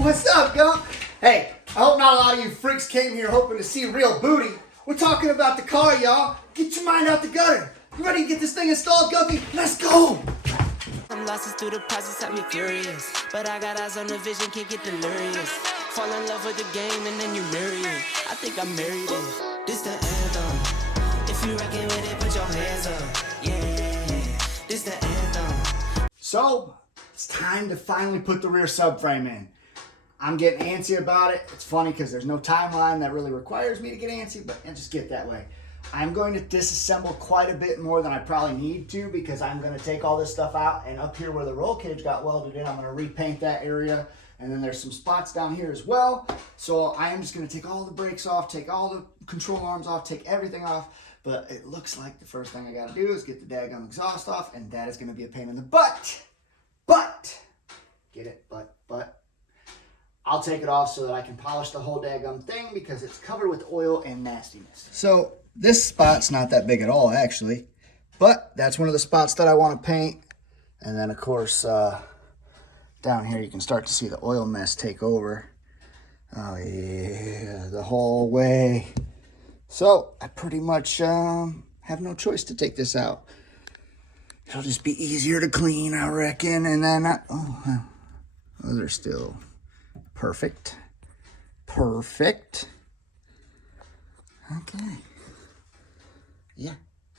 What's up, Gump? Hey, I hope not a lot of you freaks came here hoping to see real booty. We're talking about the car, y'all. Get your mind out the gutter. You ready to get this thing installed, Gumpy? Let's go! Some losses through the process have me furious, but I got eyes on the vision, can't get delirious. Fall in love with the game and then you marry it. I think I'm married it. This the anthem. If you reckon with it, put your hands up. Yeah, this the anthem. So, it's time to finally put the rear subframe in. I'm getting antsy about it. It's funny because there's no timeline that really requires me to get antsy, but I just get that way. I'm going to disassemble quite a bit more than I probably need to because I'm going to take all this stuff out, and up here where the roll cage got welded in, I'm going to repaint that area, and then there's some spots down here as well. So I am just going to take all the brakes off, take all the control arms off, take everything off, but it looks like the first thing I got to do is get the daggum exhaust off, and that is going to be a pain in the butt. But, get it, but. I'll take it off so that I can polish the whole daggum thing because it's covered with oil and nastiness. So this spot's not that big at all, actually, but that's one of the spots that I want to paint. And then, of course, down here you can start to see the oil mess take over. Oh yeah, the whole way. So I pretty much have no choice to take this out. It'll just be easier to clean, I reckon. And then, those are still perfect. Perfect. Okay. Yeah.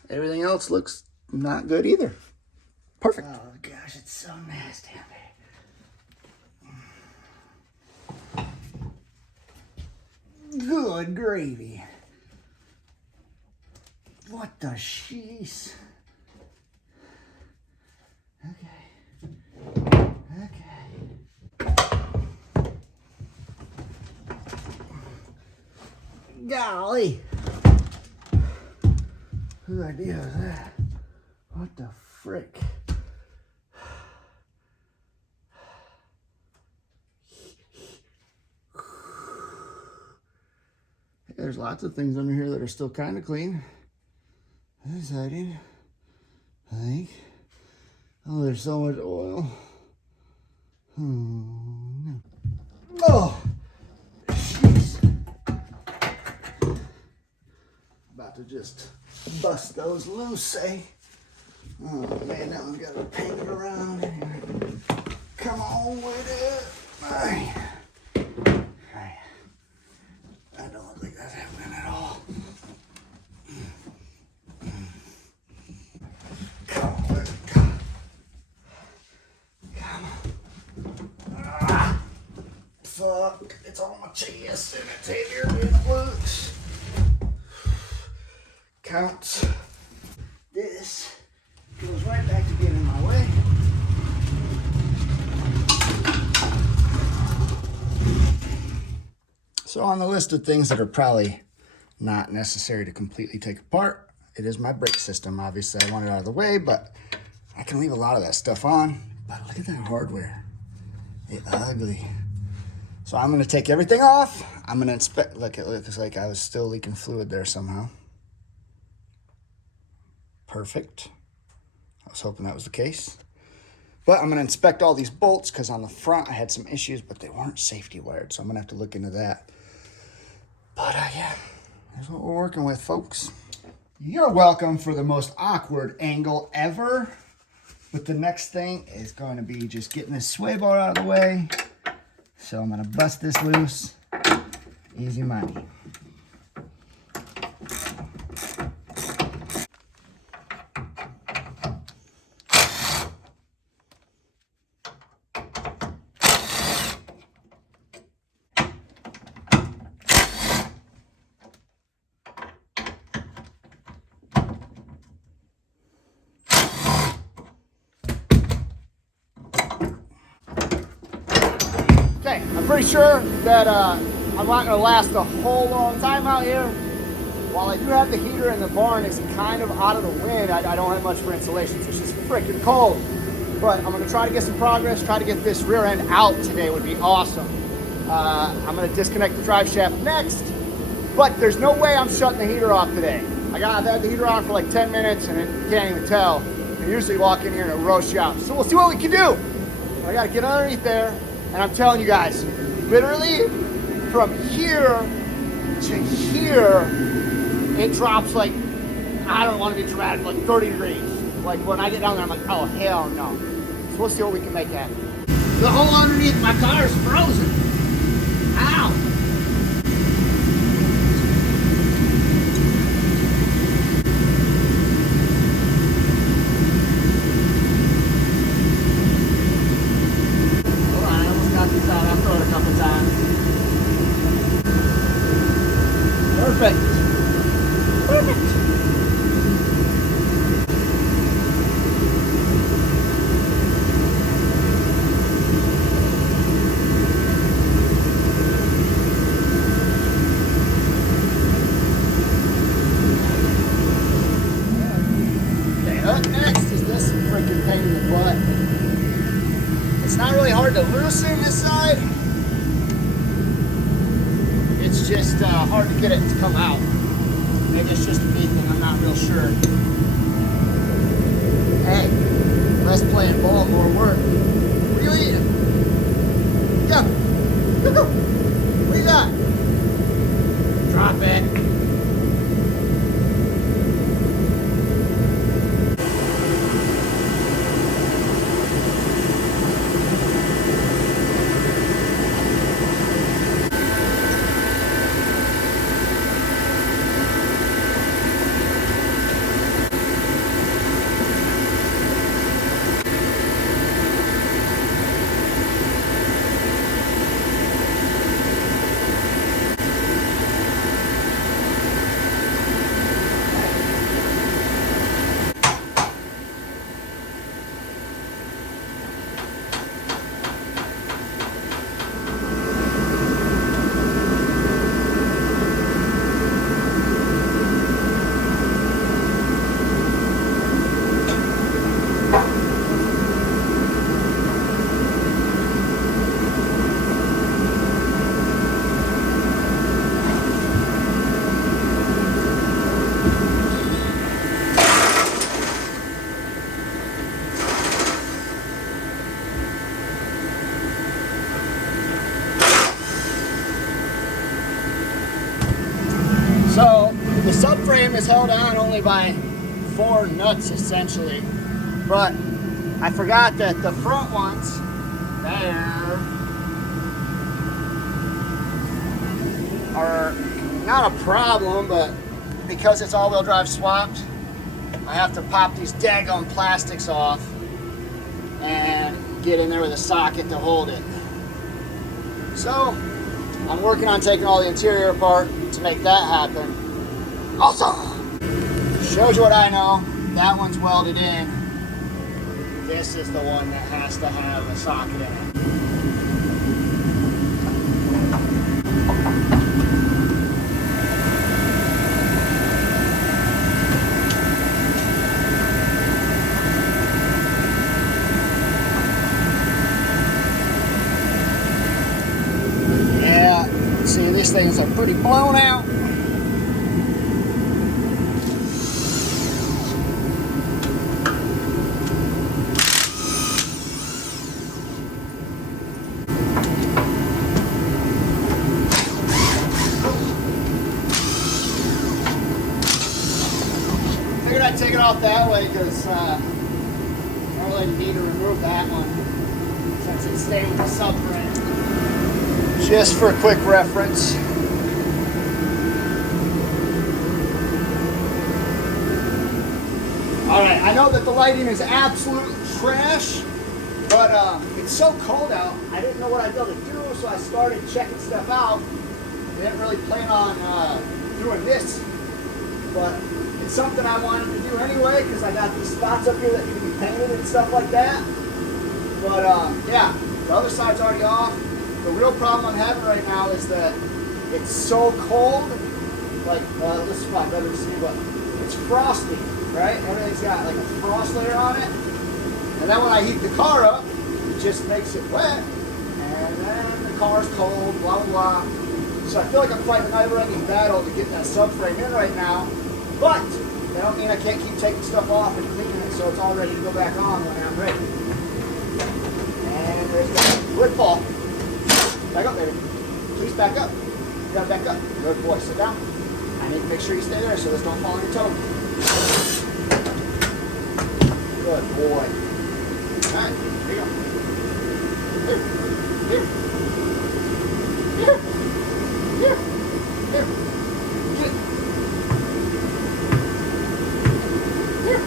Everything else looks not good either. Perfect. Oh gosh, it's so nasty out there. Good gravy. What the sheesh. Okay. Golly. Whose idea was that? What the frick? There's lots of things under here that are still kind of clean. This siding, I think. Oh, there's so much oil. Oh, no. Oh, jeez. About to just bust those loose, say. Oh man, that one's got to paint it around in here. Come on with it. All right. That don't look like that's happening at all. Come on with it. Come on. Ah, fuck. It's on my chest and it's heavier than it looks. Counts. This goes right back to being in my way. So on the list of things that are probably not necessary to completely take apart, it is my brake system. Obviously, I want it out of the way, but I can leave a lot of that stuff on. But look at that hardware. It's ugly. So I'm going to take everything off. I'm going to inspect. Look, it looks like I was still leaking fluid there somehow. Perfect. I was hoping that was the case. But I'm going to inspect all these bolts because on the front I had some issues, but they weren't safety wired. So I'm going to have to look into that. But yeah, that's what we're working with, folks. You're welcome for the most awkward angle ever. But the next thing is going to be just getting this sway bar out of the way. So I'm going to bust this loose. Easy money. Okay, I'm pretty sure that I'm not going to last a whole long time out here. While I do have the heater in the barn, it's kind of out of the wind. I don't have much for insulation, so it's just freaking cold. But I'm going to try to get some progress, try to get this rear end out today would be awesome. I'm going to disconnect the drive shaft next, but there's no way I'm shutting the heater off today. I've had the heater on for like 10 minutes and you can't even tell. You usually walk in here and it roasts you out. So we'll see what we can do. I got to get underneath there. And I'm telling you guys, literally from here to here, it drops like, I don't want to be dramatic, like 30 degrees. Like when I get down there, I'm like, oh hell no. So we'll see what we can make happen. The hole underneath my car is frozen. Ow! Hold on, I almost got these out. I'll throw it a couple times. Perfect. Perfect. It's not really hard to loosen this side. It's just hard to get it to come out. Maybe it's just a me thing, I'm not real sure. Hey, less playing ball, more work. What are you eating? Go. Go, go. What do you got? Drop it. So the subframe is held on only by 4 nuts essentially, but I forgot that the front ones there are not a problem, but because it's all-wheel drive swapped, I have to pop these daggone plastics off and get in there with a socket to hold it. So I'm working on taking all the interior apart to make that happen. Awesome! Shows you what I know. That one's welded in. This is the one that has to have a socket in it. Yeah, see, these things are pretty blown out. Figured I'd take it off that way because I don't really need to remove that one since it's staying with the subframe. Just for a quick reference. Alright, I know that the lighting is absolute trash, but it's so cold out, I didn't know what I'd be able to do, so I started checking stuff out. I didn't really plan on doing this, but it's something I wanted to do anyway because I got these spots up here that need to be painted and stuff like that. But yeah, the other side's already off. The real problem I'm having right now is that it's so cold, like, this is probably better to see, but it's frosty, right? Everything's got like a frost layer on it. And then when I heat the car up, it just makes it wet. And then the car's cold, blah, blah, blah. So I feel like I'm fighting a never-ending battle to get that subframe in right now. But that don't mean I can't keep taking stuff off and cleaning it so it's all ready to go back on when I'm ready. And there's the wood ball. Back up there. baby. Please back up. You gotta back up. Good boy. Sit down. I need to make sure you stay there so this don't fall on your toe. Good boy. All right, here you go. Here. Here. Here. Here. Here. Get it. Here.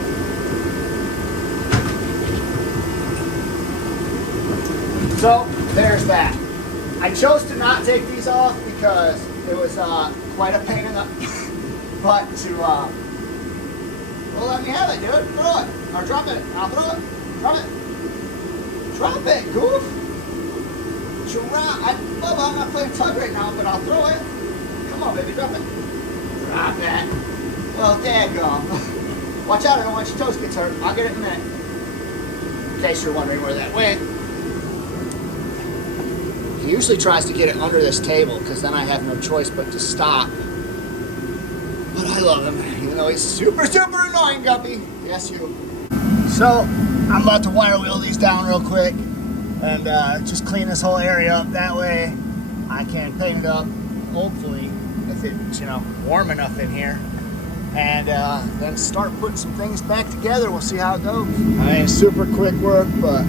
So, there's that. I chose to not take these off because it was quite a pain in the butt to, well, let me have it, dude. Throw it. Or drop it. I'll throw it. Drop it. Drop it, goof. Bubba, I'm not playing tug right now, but I'll throw it. Come on, baby, drop it. Drop it. Well, daggone. Watch out, I don't want your toes gets hurt. I'll get it in a minute. In case you're wondering where that went. He usually tries to get it under this table because then I have no choice but to stop. But I love him, even though he's super, super annoying, Guppy. Yes, you. So, I'm about to wire wheel these down real quick and just clean this whole area up. That way, I can paint it up, hopefully, if it's, warm enough in here. And then start putting some things back together. We'll see how it goes. I mean, super quick work, but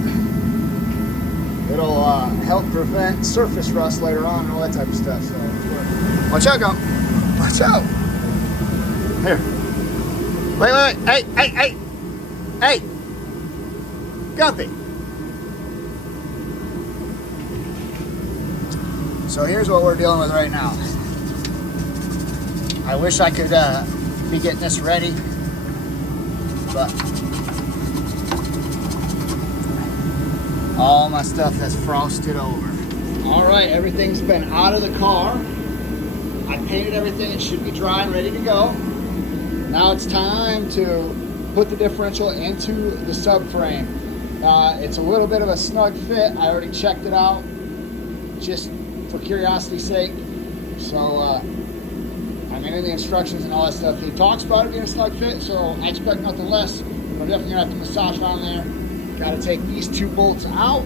it'll help prevent surface rust later on and all that type of stuff. So, watch out, Gump. Watch out. Here. Wait. Hey. Gumpy. So here's what we're dealing with right now. I wish I could be getting this ready, but all my stuff has frosted over. All right, everything's been out of the car. I painted everything. It should be dry and ready to go. Now it's time to put the differential into the subframe. It's a little bit of a snug fit. I already checked it out just for curiosity's sake. So, I mean, in the instructions and all that stuff, he talks about it being a snug fit, so I expect nothing less. But I'm definitely gonna have to massage down there. Gotta take these 2 bolts out,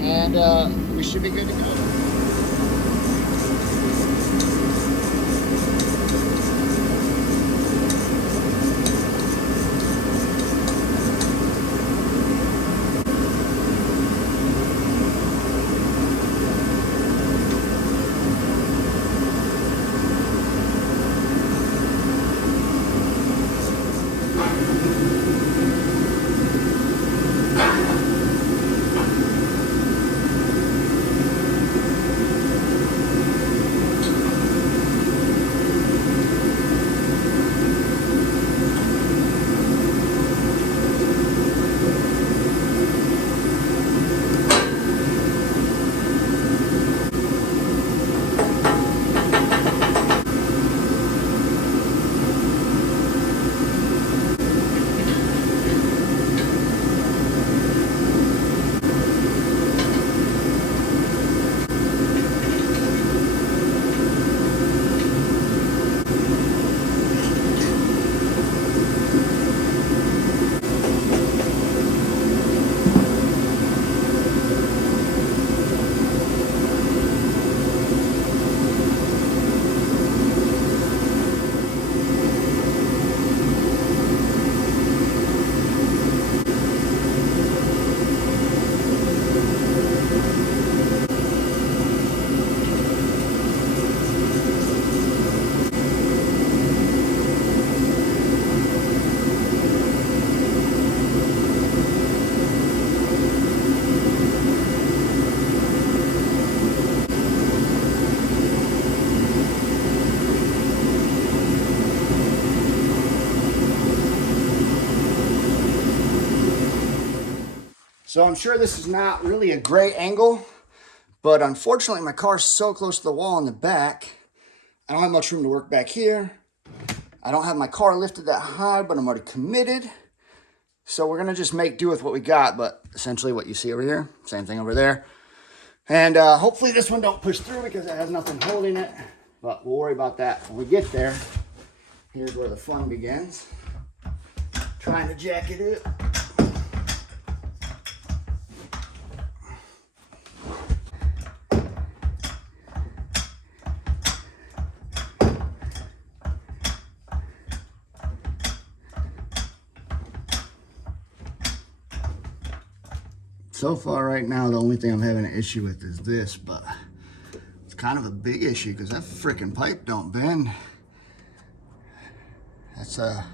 and we should be good to go. So I'm sure this is not really a great angle, but unfortunately my car's so close to the wall in the back, I don't have much room to work back here. I don't have my car lifted that high, but I'm already committed. So we're gonna just make do with what we got, but essentially what you see over here, same thing over there. And hopefully this one don't push through because it has nothing holding it, but we'll worry about that when we get there. Here's where the fun begins. Trying to jack it up. So far right now, the only thing I'm having an issue with is this, but it's kind of a big issue because that freaking pipe don't bend. That's a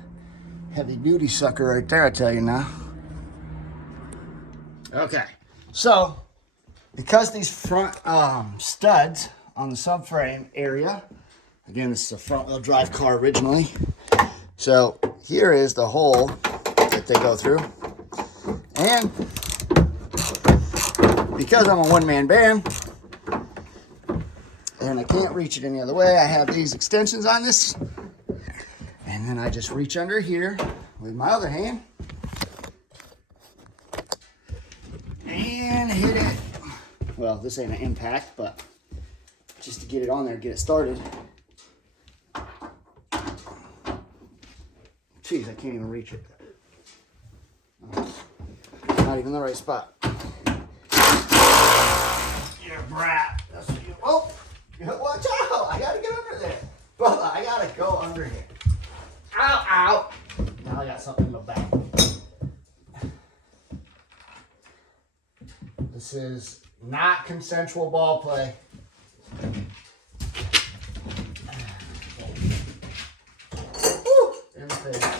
heavy duty sucker right there, I tell you now. Okay, so because these front studs on the subframe area, again, this is a front wheel drive car originally. So here is the hole that they go through. And because I'm a one-man band and I can't reach it any other way, I have these extensions on this. And then I just reach under here with my other hand and hit it. Well, this ain't an impact, but just to get it on there, get it started. Jeez, I can't even reach it. Oh, not even the right spot. You're a brat. That's what you. Oh, watch out! I gotta get under there, Bubba. I gotta go under here. Ow, ow! Now I got something in the back. This is not consensual ball play. Woo! In the face.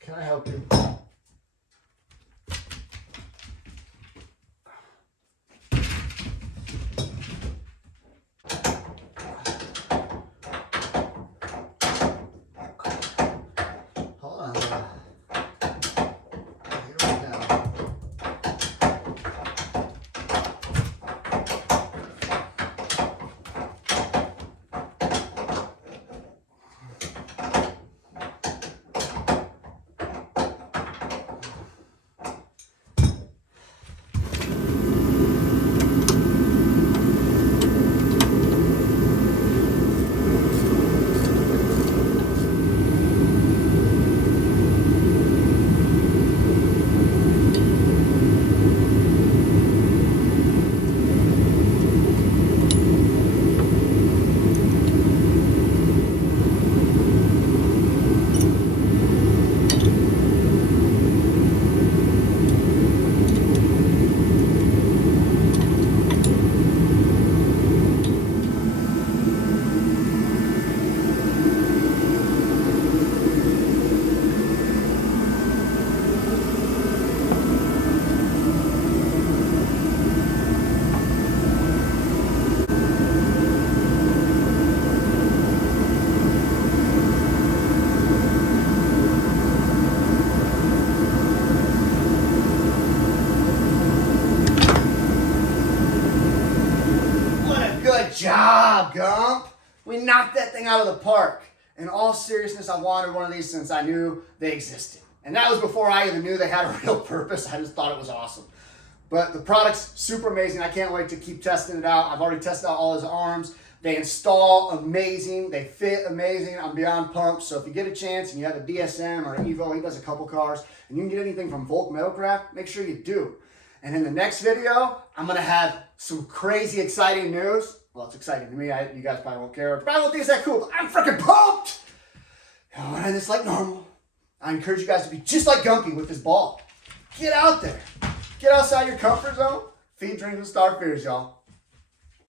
Can I help you? Job, Gump. We knocked that thing out of the park. In all seriousness, I wanted one of these since I knew they existed. And that was before I even knew they had a real purpose. I just thought it was awesome. But the product's super amazing. I can't wait to keep testing it out. I've already tested out all his arms. They install amazing. They fit amazing. I'm beyond pumped. So if you get a chance and you have a DSM or an Evo, he does a couple cars, and you can get anything from Volk Metalcraft, make sure you do. And in the next video, I'm going to have some crazy exciting news. Well, it's exciting to me. You guys probably won't care. Probably won't think it's that cool, but I'm freaking pumped! And it's like normal. I encourage you guys to be just like Gumpy with this ball. Get out there. Get outside your comfort zone. Feed, dreams, and start fears, y'all.